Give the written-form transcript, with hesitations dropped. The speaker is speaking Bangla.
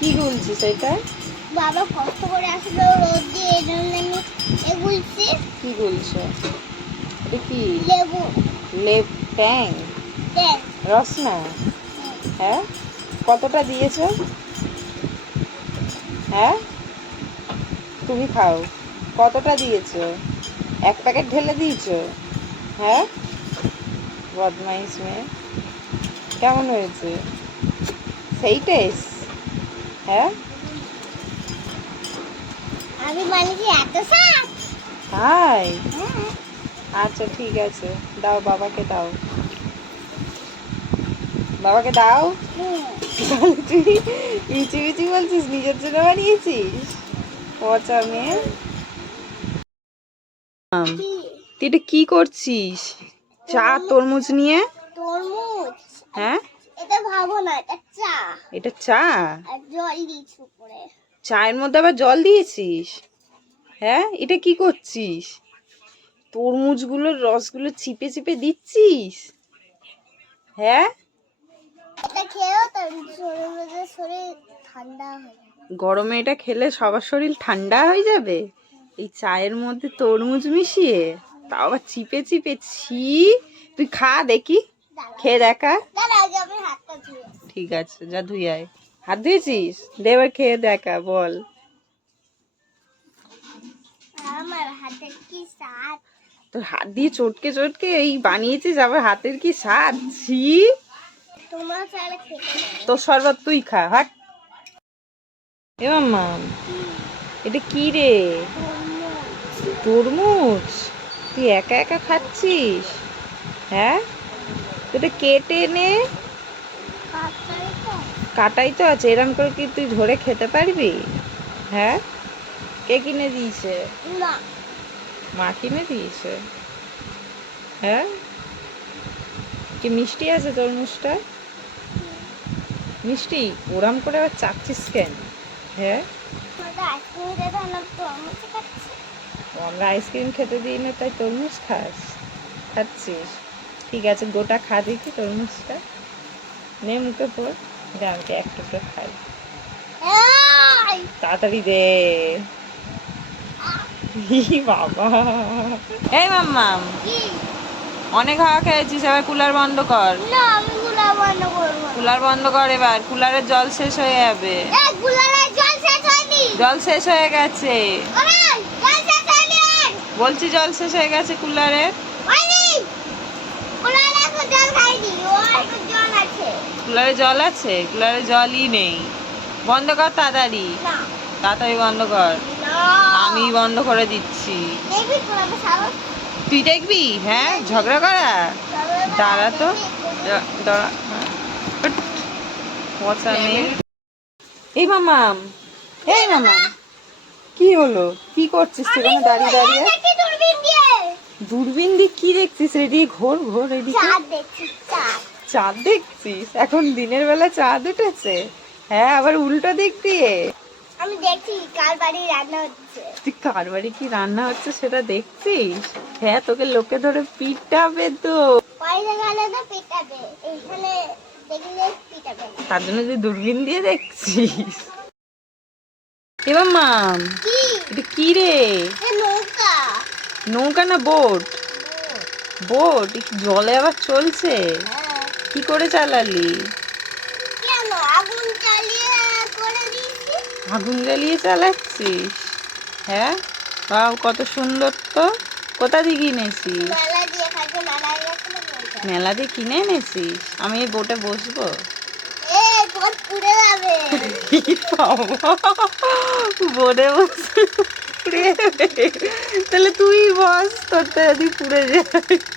কি গুলছিস এটা? বাবা কষ্ট করে আসলো রোদ দিয়ে, এই জন্য আমি এগুলছি। কি গুলছো? এটা কি? লেবু। লেব ট্যাং দেখ। রসনা? হ্যাঁ, কতটা দিয়েছো? হ্যাঁ, তুমি খাও। কতটা দিয়েছো? এক প্যাকেট ঢেলে দিয়েছো? হ্যাঁ, বদমাইশ মেয়ে। কেমন হয়েছে? সেই টেস্ট? হ্যাঁ, আমি বানিয়েছি এত শাক। হাই। হ্যাঁ। আচ্ছা ঠিক আছে, দাও বাবাকে দাও। বাবাকে দাও। হুম। তাহলে তুই ইচি বিচি বলছিস নিজের জন্য বানিয়েছিস? পচা মেয়ে। কি? তুই এটা কি করছিস? চা তরমুজ নিয়ে? তরমুজ। হ্যাঁ, এটা ভাবো না, এটা চা। এটা চা? আর জল দিয়েছি উপরে। চায়ের মধ্যে আবার জল দিয়েছিস? হ্যাঁ, এটা কি করছিস? তরমুজগুলোর রসগুলো চিপে চিপে দিচ্ছিস? হ্যাঁ, এটা খেয়েও তো শরীরের শরীর ঠান্ডা হয়। গরমে এটা খেলে সবার শরীর ঠান্ডা হয়ে যাবে? এই চায়ের মধ্যে তরমুজ মিশিয়ে, তাও আবার চিপে চিপে। ছি! তুই খা দেখি, খেয়ে দেখা। দাঁড়া, আগে আমি হাতটা ধুয়ে আসি। ঠিক আছে, যা ধুই আয়। হাত ধুয়েছিস? দে এবার খেয়ে দেখা, বল। আমার হাতের কি স্বাদ। তোর হাত দিয়ে চটকে চটকে এই বানিয়েছিস, আবার হাতের কি স্বাদ! ছি! তোমার চাইলে খেতে পারো। তোর শরবত তুই খা, হাট। এ মাম্মা, এটা কি রে? তরমুজ? তুই একা একা খাচ্ছিস? হ্যাঁ, তো এটা কেটে নে। কাটাই তো আছে, এরম করে কি তুই ধরে খেতে পারবি? হ্যাঁ, কে কিনে দিয়েছে? না। মা কিনে দিয়েছে? হ্যাঁ, কি মিষ্টি আছে তরমুজটা? মিষ্টি? ওরম করে আবার চাচ্ছিস কেন? হ্যাঁ, আইসক্রিম দেবে না, তরমুজ খাচ্ছি। আমরা আইসক্রিম খেতে দিই না তাই তরমুজ খাচ্ছিস? ঠিক আছে, গোটা খা দেখি তরমুজটা। নে মুখে পড়, দে আমাকে এক টুকরো খাই। তাড়াতাড়ি দে। বাবা, এই মাম্মাম, কি? অনেক হাওয়া খেয়েছিস, এবার কুলার বন্ধ কর। না, আমি গুলা বন্ধ করবো না। কুলার বন্ধ কর, এবার কুলারের জল শেষ হয়ে যাবে। গুলারের জল শেষ হয়নি। জল শেষ হয়ে গেছে জল শেষ হয়নি। বলছি, জল শেষ হয়ে গেছে কুলারের। হয়নি। কুলারে এখন জল খাইনি, ওর এখন জল আছে। কুলারে জল আছে? কুলারে জলই নেই। বন্ধ কর তাড়াতাড়ি, না। তাড়াতাড়ি বন্ধ কর। না। আমি বন্ধ করে দিচ্ছি। দেখবি কুলারে সাহস। তুই দেখবি? হ্যাঁ, ঝগড়া করা। দাঁড়া তো, দাঁড়া। পচা মেয়ে। এই মামাম, এই মামাম, কি হলো? কি করছিস সেখানে দাঁড়িয়ে দাঁড়িয়ে? দূরবীন দিয়ে। দূরবীন দিয়ে কি দেখছিস? রেডি ঘোর ঘোর এদিকে। চাঁদ দেখছি, চাঁদ। চাঁদ দেখছিস? এখন দিনের বেলা চাঁদ উঠেছে? হ্যাঁ, আবার উল্টো দিক দিয়ে। আমি দেখছি কার বাড়ি রান্না হচ্ছে। তুই কার বাড়ি কি রান্না হচ্ছে সেটা দেখছিস? হ্যাঁ, তোকে লোকে ধরে পিটাবে তো। পয়সা গেলে তো পিটাবে, এইখানে দেখলে পিটাবে না। তার জন্য তুই দূরবীন দিয়ে দেখছিস? এবার মাম, কি? এটা কি রে? এ নৌকা। নৌকা না বোট? বোট? জলে আবার চলছে? হ্যাঁ। কি করে চালালি? কেন আগুন জ্বালিয়ে করে দিয়েছি। আগুন জ্বালিয়ে চালাচ্ছিস? হ্যাঁ, বাহ, কত সুন্দর তো। কোথা দিয়ে কিনেছিস? মেলা দিয়ে খাইতে, মেলা গেছিল বলতে। মেলা দিয়ে কিনে এনেছিস? আমি এই বোটে বসবো? এ পথ পুড়ে যাবে। বোটে বসে পুড়ে যাবে? তাহলে তুই বস, তোর তো যদি পুড়ে যায়।